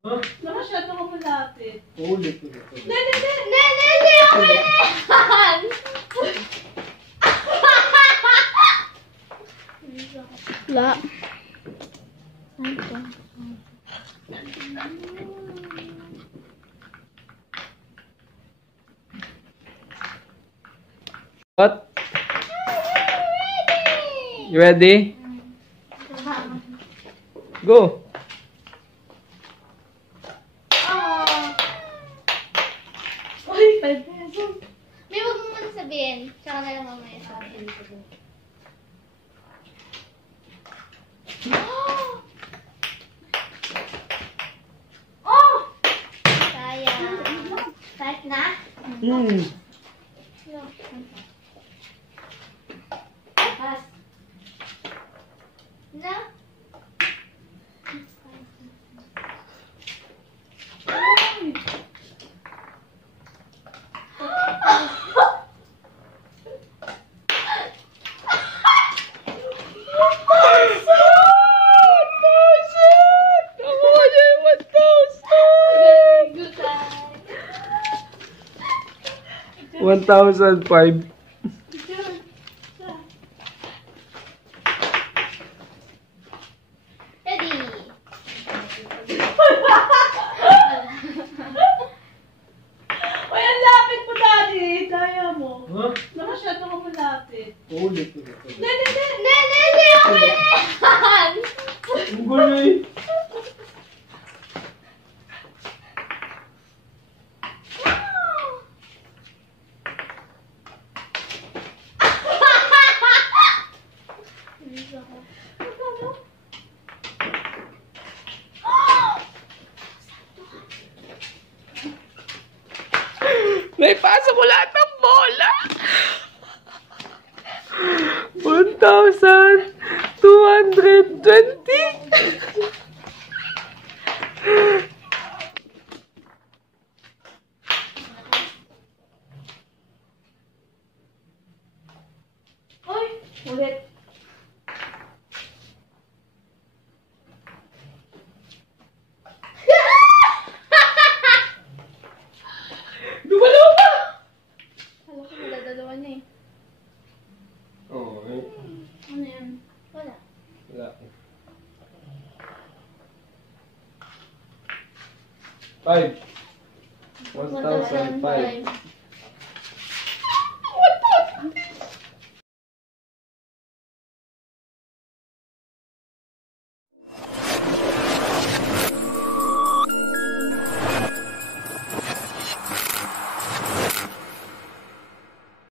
Huh? Nakasyado ka malapit. Ulit. Hindi! Ako yan! La. What? You ready? Go. Uy, 5 pesos. May wag mo muna sabihin. Tsaka na lang mamaya sabihin. Oh! Sayang. Start na? Pass. Na? Ay! Good time. 1,005. Ready? Uy, ang lapit mo, Daddy. Daya mo. Huh? Nakasyado ka malapit. Ulit. Hindi! Ako yan! Ang guloy. May pasok mo lahat ng bola. 1,220. Uy, ulit. Dumalaw pa. Kala ko nadadalawa na eh. Oh, Ano yan? Wala. wala. 5. 1,005.